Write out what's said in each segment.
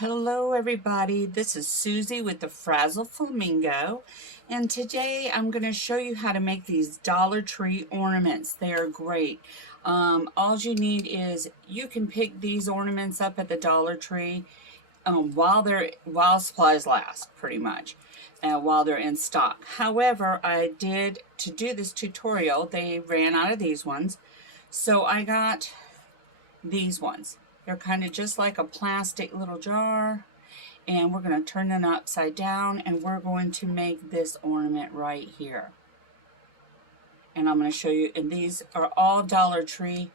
Hello everybody, this is Susie with the Frazzle Flamingo, and today I'm going to show you how to make these Dollar Tree ornaments. They are great. All you need is, you can pick these ornaments up at the Dollar Tree while supplies last, pretty much, while they're in stock. However, to do this tutorial, they ran out of these ones, so I got these ones. They're kind of just like a plastic little jar, and we're going to turn them upside down, and we're going to make this ornament right here. And I'm going to show you, and these are all Dollar Tree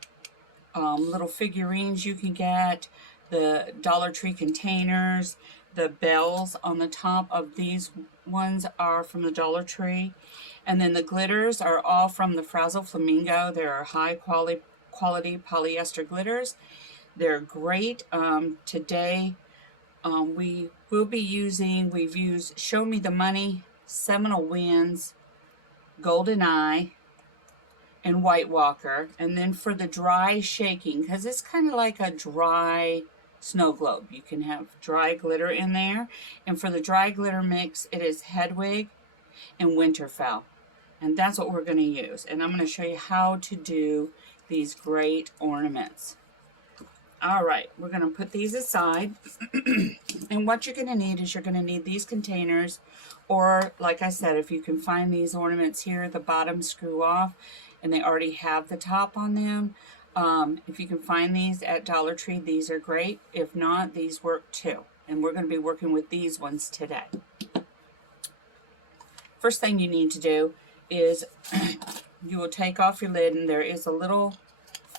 little figurines you can get, the Dollar Tree containers, the bells on the top of these ones are from the Dollar Tree, and then the glitters are all from the Frazzle Flamingo. They're high quality polyester glitters. They're great. Today we will be using, we've used Show Me the Money, Seminole Winds, Golden Eye, and White Walker. And then for the dry shaking, because it's kind of like a dry snow globe, you can have dry glitter in there. And for the dry glitter mix, it is Hedwig and Winterfell. And that's what we're going to use. And I'm going to show you how to do these great ornaments. All right, we're going to put these aside. And what you're going to need is, you're going to need these containers, or like I said, if you can find these ornaments here, the bottom screw off and they already have the top on them. If you can find these at Dollar Tree, these are great. If not, these work too. And we're going to be working with these ones today. First thing you need to do is you will take off your lid, and there is a little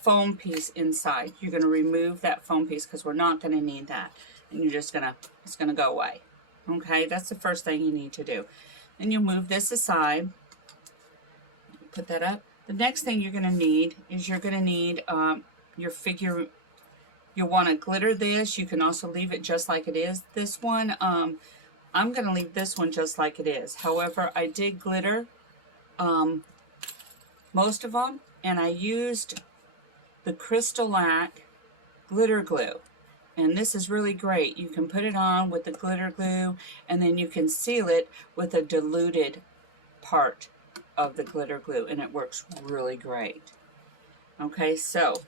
foam piece inside. You're going to remove that foam piece because we're not going to need that, and you're just gonna, it's going to go away. Okay, that's the first thing you need to do. Then you'll move this aside, put that up. The next thing you're going to need is, you're going to need your figure. You'll want to glitter this. You can also leave it just like it is. This one, I'm going to leave this one just like it is. However, I did glitter most of them, and I used the CrystaLac glitter glue, and this is really great. You can put it on with the glitter glue, and then you can seal it with a diluted part of the glitter glue, and it works really great. Okay, so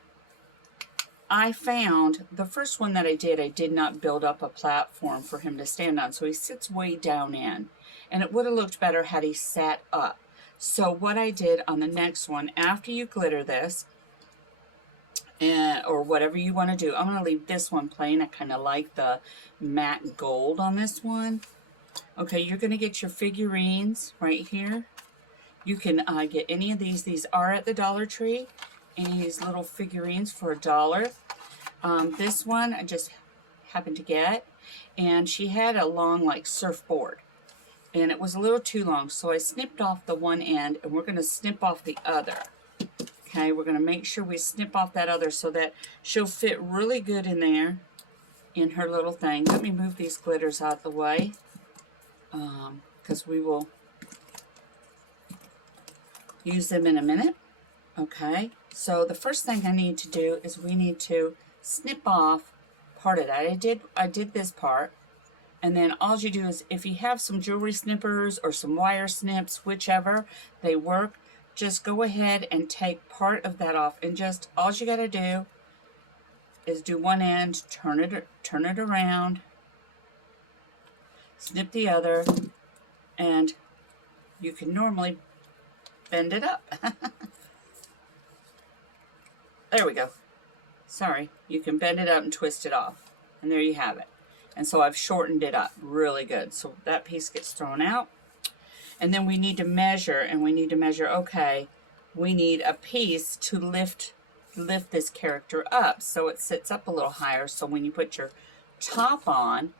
I found the first one that I did not build up a platform for him to stand on, so he sits way down in, and it would have looked better had he sat up. So what I did on the next one, after you glitter this, or whatever you want to do, I'm going to leave this one plain. I kind of like the matte gold on this one. Okay, you're going to get your figurines right here. You can get any of these. These are at the Dollar Tree. Any of these little figurines for $1. This one I just happened to get, and she had a long like surfboard, and it was a little too long, so I snipped off the one end, and we're going to snip off the other. Okay, we're going to make sure we snip off that other so that she'll fit really good in there, in her little thing. Let me move these glitters out of the way, because we will use them in a minute. Okay, so the first thing I need to do is, we need to snip off part of that. I did this part, and then all you do is, if you have some jewelry snippers or some wire snips, whichever, they work. Just go ahead and take part of that off, and just all you got to do is do one end, turn it around, snip the other, and you can normally bend it up. There we go. Sorry, you can bend it up and twist it off, and there you have it. And so I've shortened it up really good, so that piece gets thrown out. And then we need to measure, okay, we need a piece to lift this character up so it sits up a little higher, so when you put your top on,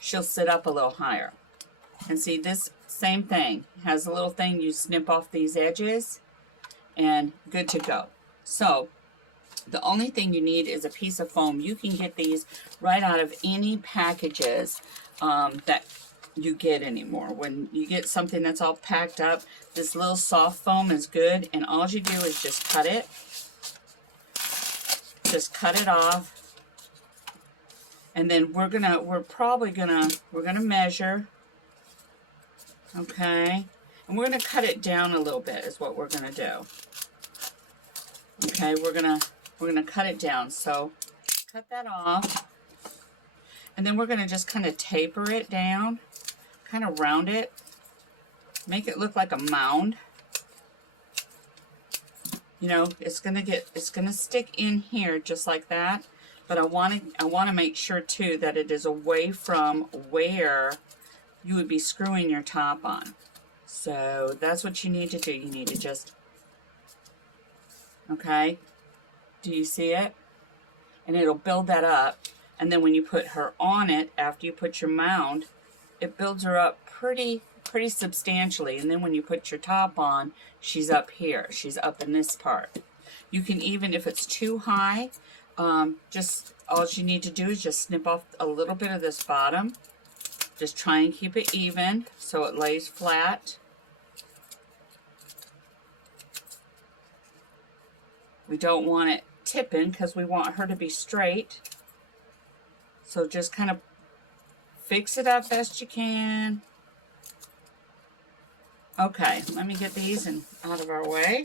she'll sit up a little higher. And see, this same thing has a little thing, you snip off these edges, and good to go. So the only thing you need is a piece of foam. You can get these right out of any packages that you get anymore. When you get something that's all packed up, this little soft foam is good, and all you do is just cut it off, And then we're gonna measure, okay? And we're gonna cut it down a little bit is what we're gonna do. Okay, we're gonna cut it down. So cut that off. And then we're gonna just kind of taper it down, kind of round it, make it look like a mound. You know, it's gonna stick in here just like that. But I want to make sure too that it is away from where you would be screwing your top on. So that's what you need to do. You need to just, okay, do you see it? And it'll build that up. And then when you put her on it, after you put your mound, it builds her up pretty substantially. And then when you put your top on, she's up here. She's up in this part. You can even, if it's too high, just all you need to do is just snip off a little bit of this bottom. Just try and keep it even so it lays flat. We don't want it tipping because we want her to be straight. So just kind of fix it up best you can. Okay, let me get these out of our way.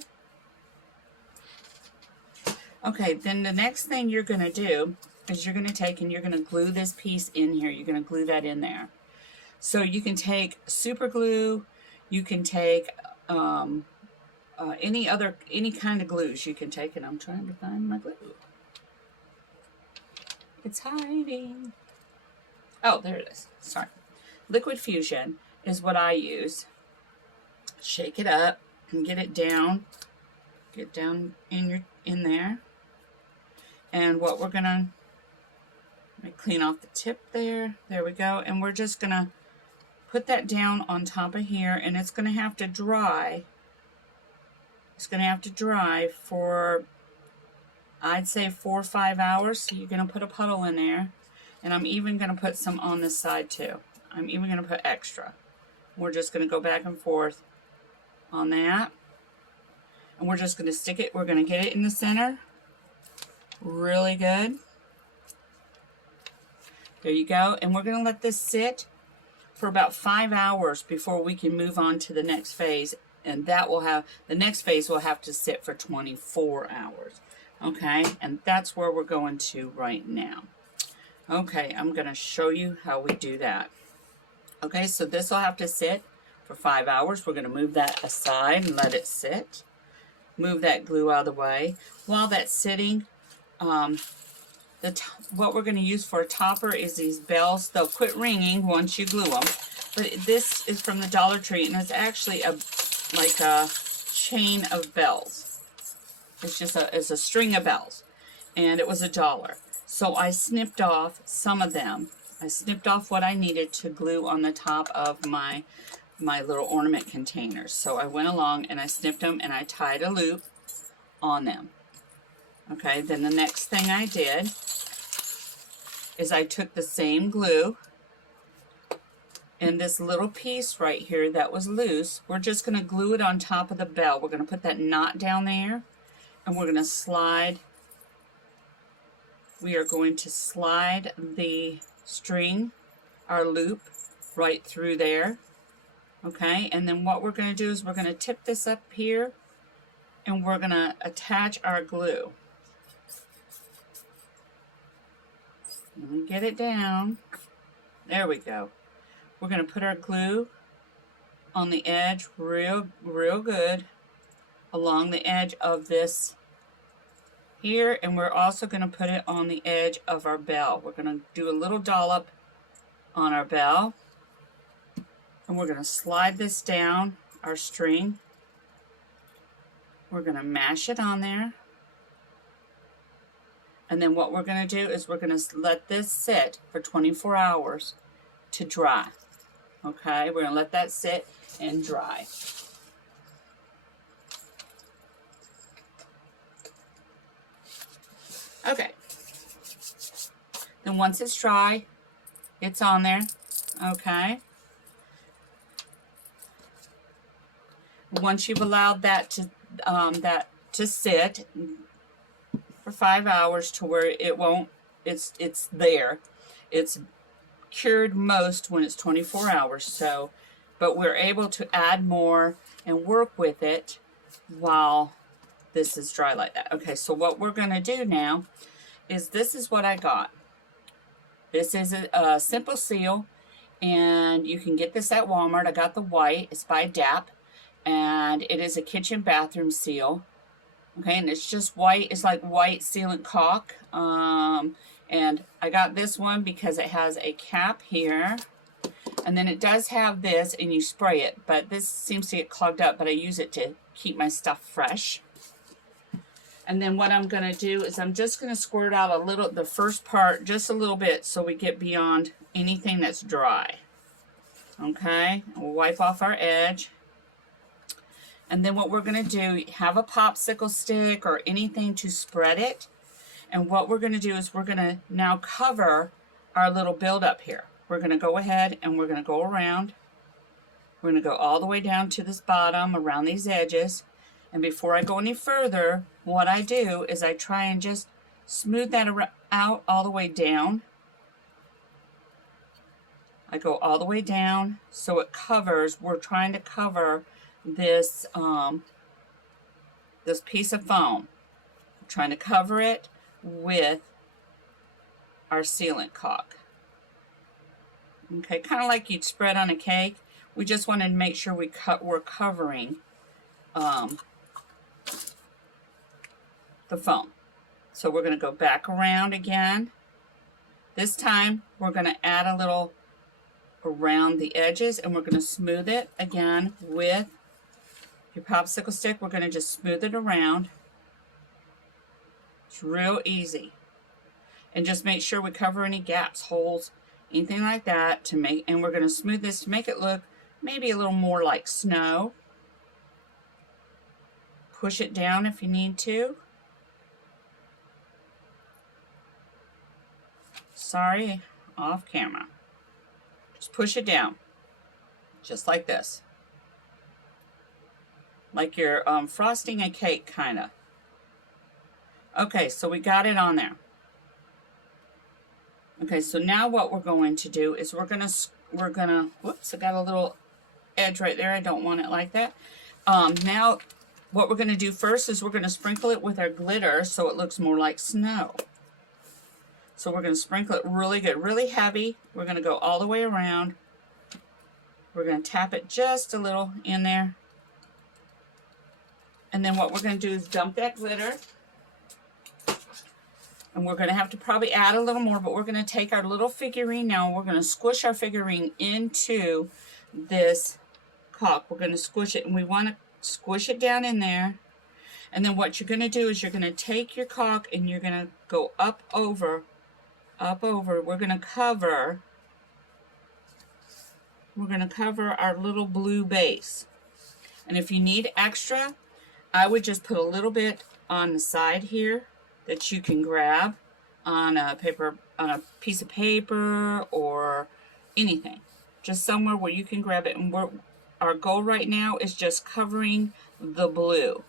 Okay, then the next thing you're going to do is you're going to take and you're going to glue this piece in here. You're going to glue that in there. So you can take super glue, you can take any kind of glues you can take, and I'm trying to find my glue. It's hiding. Oh, there it is. Sorry. Liquid Fusion is what I use. Shake it up and get it down. Get down in there. And what we're gonna clean off the tip there. There we go. And we're just gonna put that down on top of here, and it's gonna have to dry. It's gonna have to dry for, I'd say, 4 or 5 hours. So you're gonna put a puddle in there, and I'm even gonna put some on this side too. I'm even gonna put extra. We're just gonna go back and forth on that, and we're just gonna stick it. We're gonna get it in the center. Really good. There you go. And we're going to let this sit for about 5 hours before we can move on to the next phase. And that will have, the next phase will have to sit for 24 hours. Okay, and that's where we're going to right now. Okay, I'm going to show you how we do that. Okay, so this will have to sit for 5 hours. We're going to move that aside and let it sit. Move that glue out of the way. While that's sitting, what we're going to use for a topper is these bells. They'll quit ringing once you glue them. But this is from the Dollar Tree, and it's actually like a chain of bells. It's just it's a string of bells, and it was $1. So I snipped off some of them. I snipped off what I needed to glue on the top of my little ornament containers. So I went along and I snipped them and I tied a loop on them. Okay, then the next thing I did is I took the same glue and this little piece right here that was loose, we're just going to glue it on top of the bell. We're going to put that knot down there, and we're going to slide. We are going to slide the string, our loop, right through there. Okay, and then what we're going to do is we're going to tip this up here, and we're going to attach our glue. Let me get it down. There we go. We're going to put our glue on the edge real good along the edge of this here, and we're also going to put it on the edge of our bell. We're going to do a little dollop on our bell, and we're going to slide this down our string. We're going to mash it on there, and then what we're going to do is we're going to let this sit for 24 hours to dry. Okay, we're going to let that sit and dry. Okay, then once it's dry, it's on there. Okay, once you've allowed that to sit for 5 hours to where it won't, it's there, It's cured most when it's 24 hours. So, but we're able to add more and work with it while this is dry like that. Okay, so what we're going to do now is this is what I got. This is a simple seal, and you can get this at Walmart. I got the white. It's by DAP, and it is a kitchen bathroom seal. Okay, and it's just white. It's like white sealant caulk. And I got this one because it has a cap here. And then it does have this, and you spray it. But this seems to get clogged up, but I use it to keep my stuff fresh. And then what I'm going to do is I'm just going to squirt out a little, the first part, just a little bit, so we get beyond anything that's dry. Okay, we'll wipe off our edge. And then what we're going to do, have a popsicle stick or anything to spread it. And what we're going to do is we're going to now cover our little buildup here. We're going to go ahead and we're going to go around. We're going to go all the way down to this bottom, around these edges. And before I go any further, what I do is I try and just smooth that out all the way down. I go all the way down so it covers. We're trying to cover this this piece of foam. We're trying to cover it with our sealant caulk. Okay, kind of like you'd spread on a cake. We just wanted to make sure we're covering the foam. So we're going to go back around again. This time we're going to add a little around the edges, and we're going to smooth it again with your popsicle stick. We're going to just smooth it around. It's real easy. And just make sure we cover any gaps, holes, anything like that to make, and we're going to smooth this to make it look maybe a little more like snow. Push it down if you need to. Sorry, off camera. Just push it down, just like this. Like you're frosting a cake, kind of. Okay, so we got it on there. Okay, so now what we're going to do is we're gonna, whoops, I got a little edge right there. I don't want it like that. Now, what we're gonna do first is we're gonna sprinkle it with our glitter so it looks more like snow. So we're gonna sprinkle it really good, really heavy. We're gonna go all the way around. We're gonna tap it just a little in there. And then what we're gonna do is dump that glitter. And we're going to have to probably add a little more, but we're going to take our little figurine now, and we're going to squish our figurine into this caulk. We're going to squish it, and we want to squish it down in there. And then what you're going to do is you're going to take your caulk and you're going to go up over. We're going to cover our little blue base. And if you need extra, I would just put a little bit on the side here that you can grab on a piece of paper or anything, just somewhere where you can grab it. And our goal right now is just covering the blue.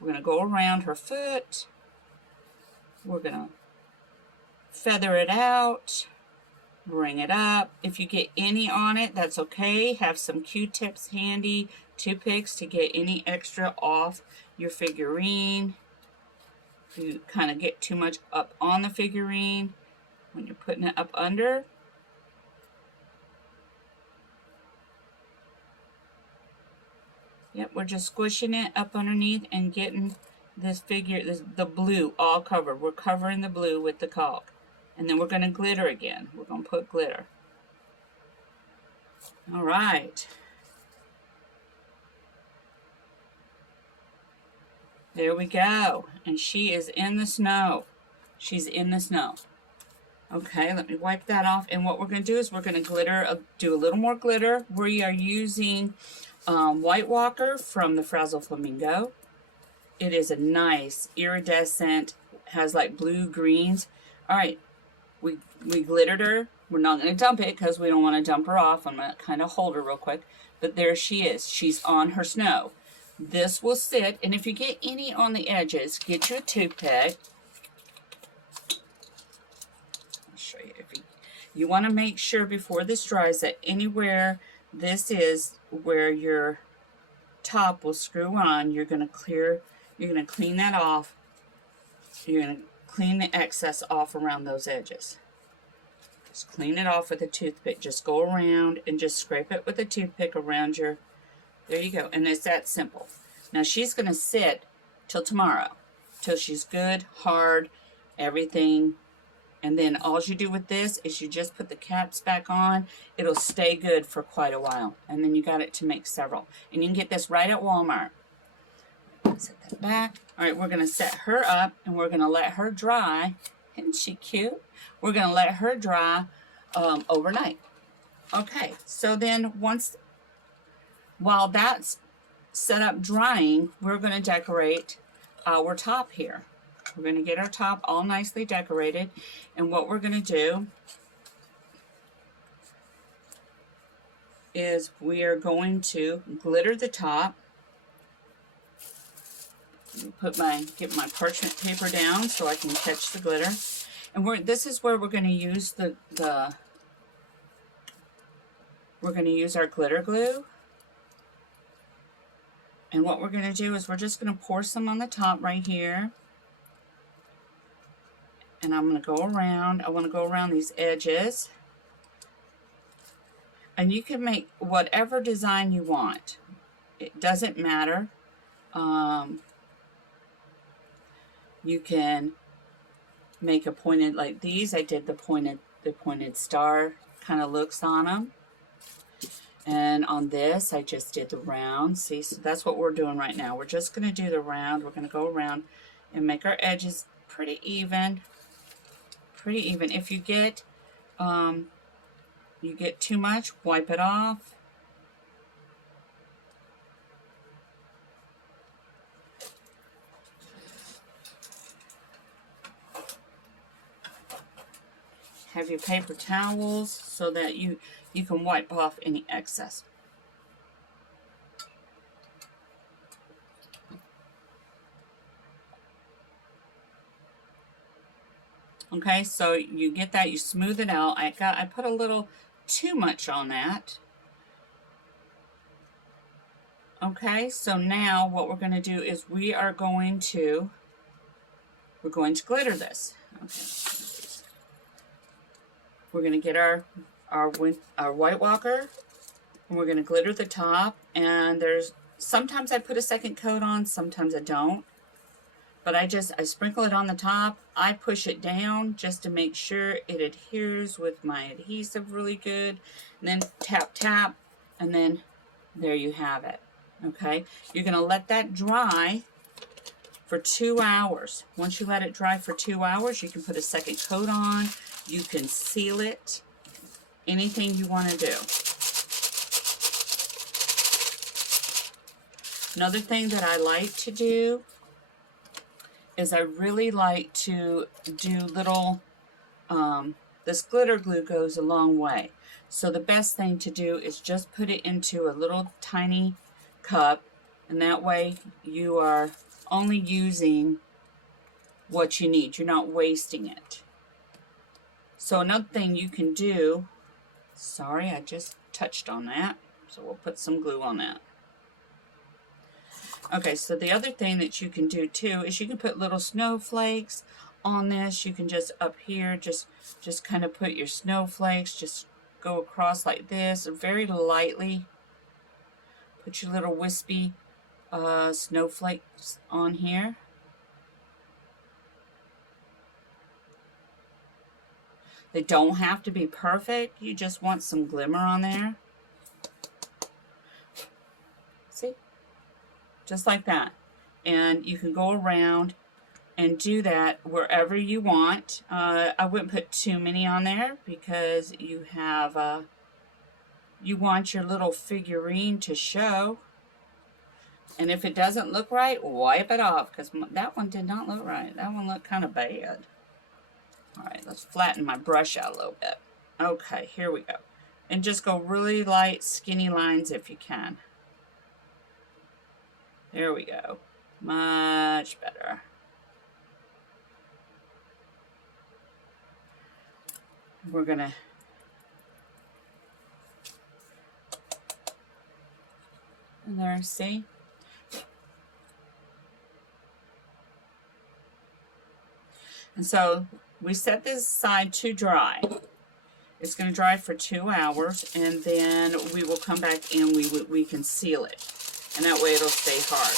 We're going to go around her foot. We're going to feather it out, bring it up. If you get any on it, that's okay. Have some Q-tips handy, toothpicks to get any extra off your figurine. You kind of get too much up on the figurine when you're putting it up under. Yep, we're just squishing it up underneath and getting this figure, the blue all covered. We're covering the blue with the caulk. And then we're going to glitter again. We're going to put glitter. All right. There we go. And she is in the snow. She's in the snow. Okay, let me wipe that off. And what we're going to do is we're going to do a little more glitter. We are using White Walker from the Frazzle Flamingo. It is a nice iridescent, has like blue greens. All right, we glittered her. We're not going to dump it because we don't want to dump her off. I'm going to kind of hold her real quick. But there she is. She's on her snow. This will sit, and if you get any on the edges, get you a toothpick. I'll show you. You want to make sure before this dries that anywhere this is where your top will screw on, you're going to clean that off. You're going to clean the excess off around those edges. Just clean it off with a toothpick. Just go around and just scrape it with a toothpick around your, there you go. And it's that simple. Now she's going to sit till tomorrow, till she's good, hard, everything. And then all you do with this is you just put the caps back on. It'll stay good for quite a while. And then you got it to make several. And you can get this right at Walmart. Set that back. All right, we're going to set her up and we're going to let her dry. Isn't she cute? We're going to let her dry overnight. Okay, so then while that's set up drying, we're going to decorate our top here. We're going to get our top all nicely decorated. And what we're going to do is we are going to glitter the top. Get my parchment paper down so I can catch the glitter. And this is where we're going to use we're going to use our glitter glue. And what we're going to do is we're just going to pour some on the top right here. And I'm going to go around. I want to go around these edges. And you can make whatever design you want. It doesn't matter. You can make a pointed like these. I did the pointed star kind of looks on them. And on this, I just did the round. See, so that's what we're doing right now. We're just going to do the round. We're going to go around and make our edges pretty even. Pretty even. If you get too much, wipe it off. Have your paper towels so that you can wipe off any excess. Okay, so you get that, you smooth it out. I put a little too much on that. Okay, so now what we're going to do is we're going to glitter this. Okay. We're going to get our White Walker, and we're going to glitter the top. And sometimes I put a second coat on, sometimes I don't. But I sprinkle it on the top. I push it down just to make sure it adheres with my adhesive really good. And then tap, tap, and then there you have it. Okay, you're going to let that dry for 2 hours. Once you let it dry for 2 hours, you can put a second coat on. You can seal it. Anything you want to do. Another thing that I like to do is I really like to do little, this glitter glue goes a long way. So the best thing to do is just put it into a little tiny cup, and that way you are only using what you need. You're not wasting it. So another thing you can do, sorry, I just touched on that, so we'll put some glue on that. Okay, so the other thing that you can do too is you can put little snowflakes on this. You can just up here, just kind of put your snowflakes, just go across like this, very lightly. Put your little wispy snowflakes on here. They don't have to be perfect. You just want some glimmer on there. See? Just like that. And you can go around and do that wherever you want. I wouldn't put too many on there because you have, you want your little figurine to show. And if it doesn't look right, wipe it off, because that one did not look right. That one looked kind of bad. All right, let's flatten my brush out a little bit. Okay, here we go. And just go really light, skinny lines if you can. There we go. Much better. We're going to There, see? And so we set this aside to dry. It's going to dry for 2 hours, and then we will come back and we can seal it. And that way it'll stay hard.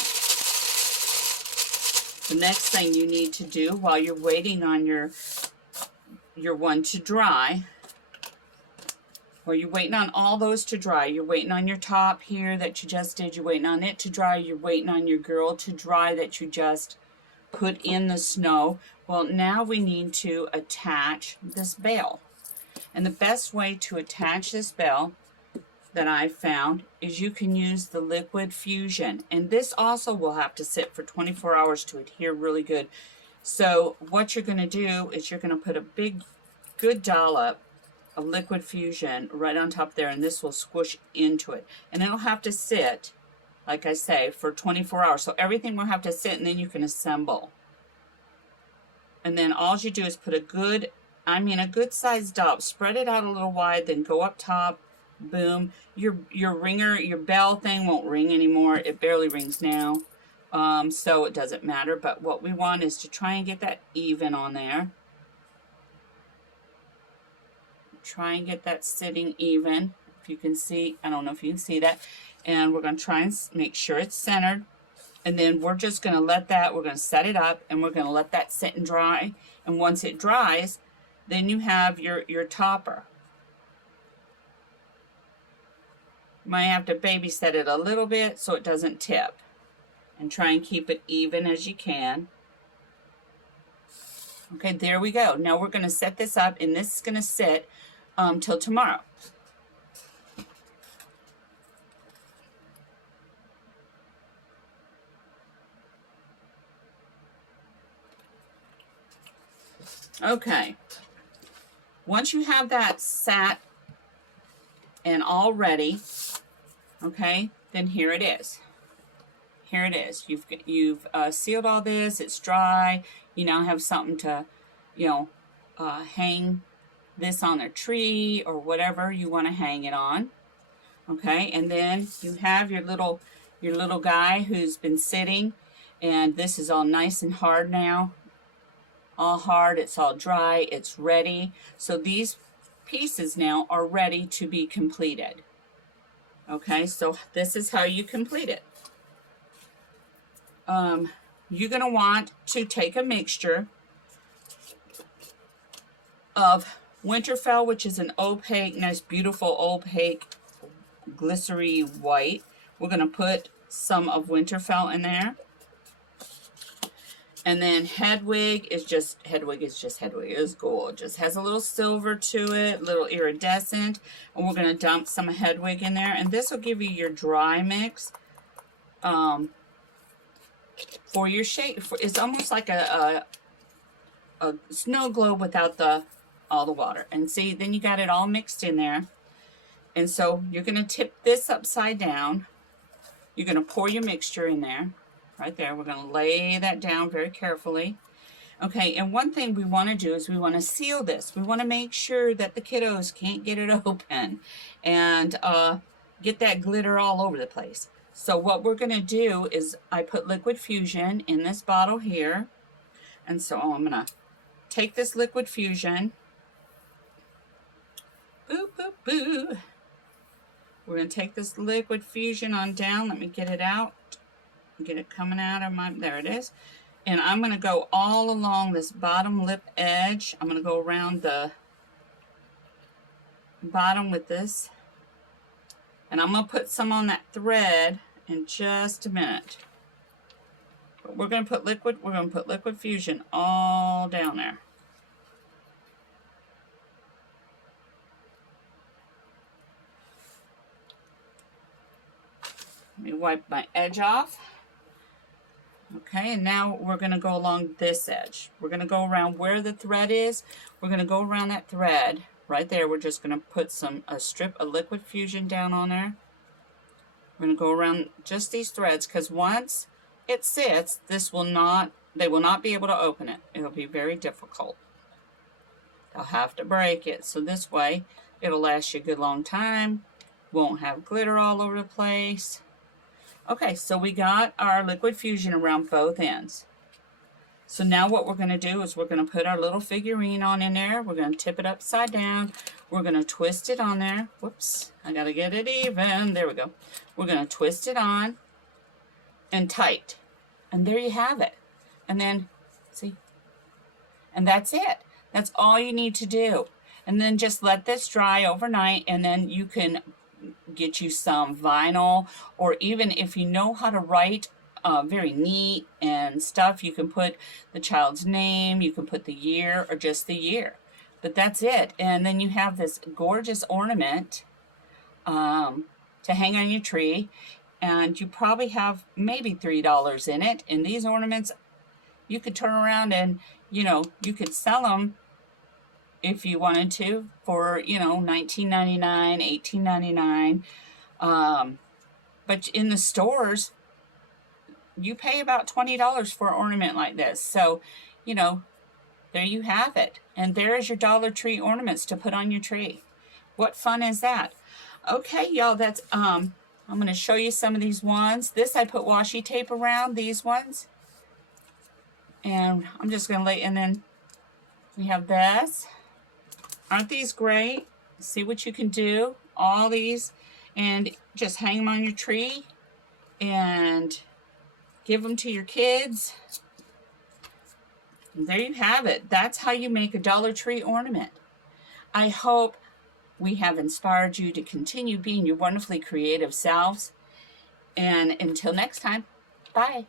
The next thing you need to do while you're waiting on your one to dry, or you're waiting on all those to dry, you're waiting on your top here that you just did, you're waiting on it to dry, you're waiting on your girl to dry that you just put in the snow. Well, now we need to attach this bell. And the best way to attach this bell that I've found is you can use the liquid fusion. And this also will have to sit for 24 hours to adhere really good. So what you're going to do is you're going to put a big, good dollop of liquid fusion right on top there, and this will squish into it. And it'll have to sit, like I say, for 24 hours. So everything will have to sit, and then you can assemble. And then all you do is put a good sized dollop. Spread it out a little wide, then go up top. Boom. Your ringer, your bell thing won't ring anymore. It barely rings now. So it doesn't matter. But what we want is to try and get that even on there. Try and get that sitting even. If you can see, I don't know if you can see that. And we're going to try and make sure it's centered. And then we're just going to let that, we're going to set it up, and we're going to let that sit and dry. And once it dries, then you have your topper. You might have to babysit it a little bit so it doesn't tip. And try and keep it even as you can. Okay, there we go. Now we're going to set this up, and this is going to sit till tomorrow. Okay, once you have that sat and all ready, okay, then here it is. Here it is. You've sealed all this. It's dry. You now have something to, hang this on a tree or whatever you want to hang it on. Okay, and then you have your little guy who's been sitting, and this is all nice and hard now. All hard, it's all dry, it's ready. So these pieces now are ready to be completed. Okay, so this is how you complete it. You're going to want to take a mixture of Winterfell, which is an opaque, nice, beautiful, opaque, glycery white. We're going to put some of Winterfell in there. And then Hedwig is just Hedwig. It's gold. Just has a little silver to it, a little iridescent. And we're going to dump some Hedwig in there. And this will give you your dry mix for your shade. It's almost like a snow globe without all the water. And see, then you got it all mixed in there. And so you're going to tip this upside down. You're going to pour your mixture in there. Right there, we're going to lay that down very carefully. Okay, and one thing we want to do is we want to seal this. We want to make sure that the kiddos can't get it open and get that glitter all over the place. So what we're going to do is I put liquid fusion in this bottle here. And so I'm going to take this liquid fusion. Boo, boo, boo. We're going to take this liquid fusion on down. Let me get it out. Get it coming out of there it is. And I'm going to go all along this bottom lip edge. I'm going to go around the bottom with this. And I'm going to put some on that thread in just a minute. But we're going to put liquid fusion all down there. Let me wipe my edge off. Okay, and now we're going to go along this edge. We're going to go around where the thread is. We're going to go around that thread right there. We're just going to put a strip of liquid fusion down on there. We're going to go around just these threads, because once it sits, they will not be able to open it. It'll be very difficult. They'll have to break it. So this way, it'll last you a good long time. Won't have glitter all over the place. Okay, so we got our liquid fusion around both ends. So now what we're going to do is we're going to put our little figurine on in there. We're going to tip it upside down. We're going to twist it on there. Whoops, I got to get it even. There we go. We're going to twist it on and tight. And there you have it. And then, see, and that's it. That's all you need to do. And then just let this dry overnight, and then you can get you some vinyl, or even if you know how to write very neat and stuff, you can put the child's name, you can put the year, or just the year. But that's it. And then you have this gorgeous ornament to hang on your tree, and you probably have maybe $3 in it. And these ornaments, you could turn around and, you know, you could sell them if you wanted to for, you know, $19.99, $18.99. But in the stores, you pay about $20 for an ornament like this. So, you know, there you have it. And there's your Dollar Tree ornaments to put on your tree. What fun is that? Okay, y'all, that's, I'm going to show you some of these ones. This I put washi tape around, these ones. And I'm just going to lay, and then we have this. Aren't these great? See what you can do. All these. And just hang them on your tree. And give them to your kids. And there you have it. That's how you make a Dollar Tree ornament. I hope we have inspired you to continue being your wonderfully creative selves. And until next time, bye.